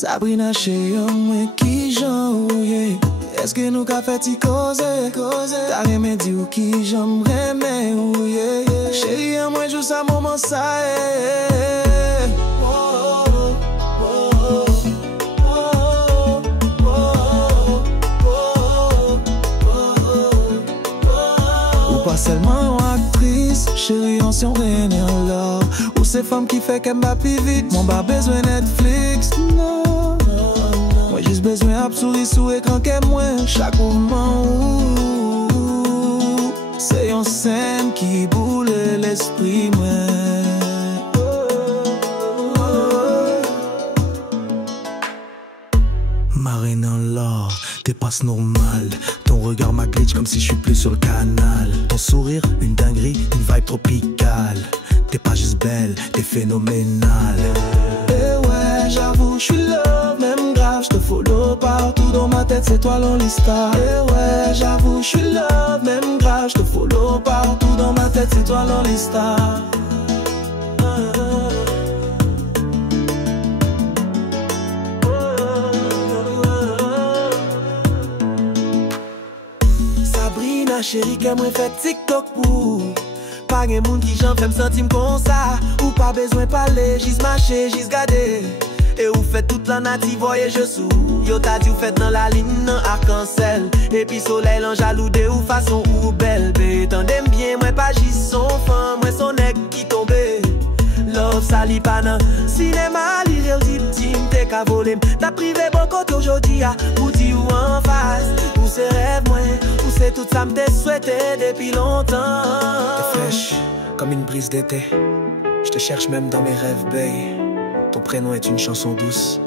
Sabrina chérie, moi qui j'en ouye. Est-ce que nous qu'a fait t'y causer? T'as remé dit ou qui j'en remé ouye. Chérie, moi joue ça moment ça Ou pas seulement actrice, chérie, ancien reine en l'or. Ou ces femmes qui fait qu'elle m'a plus vite. Mon pas besoin Netflix, non. Moi juste besoin de sourire sous écran qu'est moi. Chaque moment où c'est une scène qui boule l'esprit moi. Marine en l'or, t'es pas normal. Ton regard m'a glitch comme si je suis plus sur le canal. Ton sourire, une dinguerie, une vibe tropicale. T'es pas juste belle, t'es phénoménale. Et ouais, j'avoue, je suis love, même grave, je te follow partout dans ma tête, c'est toi l'Onlystar. Et ouais, j'avoue, je suis love, même grave, je te follow partout dans ma tête, c'est toi l'Onlystar. Sabrina chérie, qu'elle m'a fait TikTok pour. Pas de monde qui j'en fait me sentir comme ça. Ou pas besoin de parler, juste marcher, juste garder. Et ou fait toute la native voyage sous. Yo t'as dit ou fait dans la ligne arc-en-ciel. Et puis soleil l'en jaloux de ou façon ou belle. Tendez bien, moi pas juste son fan, moi son nec qui tombe. Love sali pas nan cinéma, l'irréel dit team t'es qu'à voler. T'as privé bon côté aujourd'hui, pour dire ou en face. Ou c'est rêve moi, ou c'est tout ça m'te souhaité depuis longtemps. T'es fraîche, comme une brise d'été. Je te cherche même dans mes rêves, babe. Ton prénom est une chanson douce,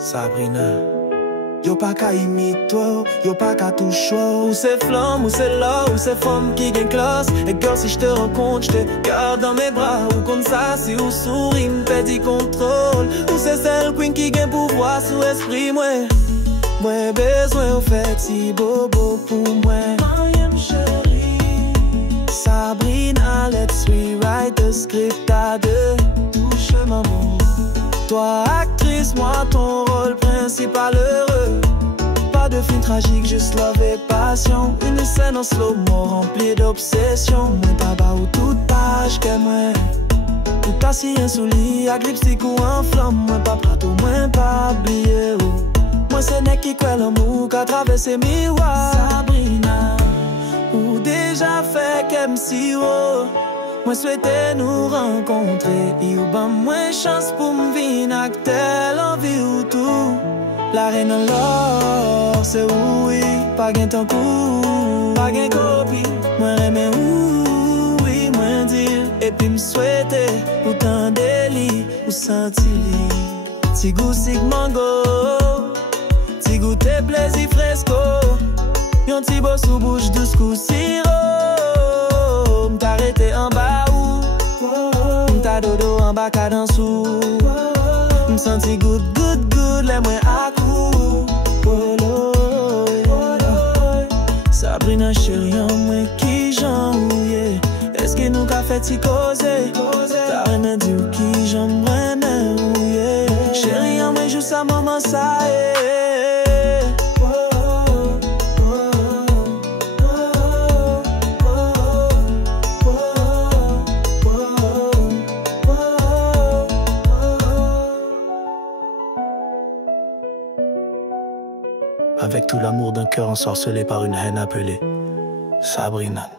Sabrina. Yo pas qu'à imiter, yo pas qu'à toucher. Ou c'est flamme, ou c'est là, ou c'est femme qui gagne classe. Et girl, si je te rencontre, je te garde dans mes bras. Ou comme ça, si ou souris, m'perdit contrôle. Ou c'est celle queen qui gagne pouvoir sous esprit, moi. Moi besoin, au fait, si bobo pour moi. Mariam chérie, Sabrina, let's rewrite the script à deux. Touche maman. Toi actrice, moi ton rôle principal heureux. Pas de film tragique, juste love et passion. Une scène en slow-mo remplie d'obsession. Moi tabac ou toute page que moi. Ou t'as si un souli, avec lipstick ou un flamme. Moi pas prato, moi pas oublié. Moi c'est nek qui croit l'amour qu'à traverser miroir. Sabrina, ou déjà fait comme si oh. Moi souhaitais nous rencontrer. Et ou ban moins chance pour m'vin avec telle envie ou tout. La reine en l'or, c'est oui. Pas gain ton coup, pas gain copie. Moi remè oui, moi dire. Et puis m'souhaiter, ou tant délit, ou senti. Ti goût sig mango, ti goûter plaisir fresco. Yon ti beau sous bouche douce coup sirop. M't'arrêter en bas ou m't'a dodo en bas qu'à dans sous. M'senti good, les moins à coup. Sabrina chérie, moi qui j'en ouye. Est-ce que nous qu'a fait t'y causer? T'as rien dit ou qui j'en remè ouye. Chérie, moi joue ça maman ça Avec tout l'amour d'un cœur ensorcelé par une haine appelée Sabrina.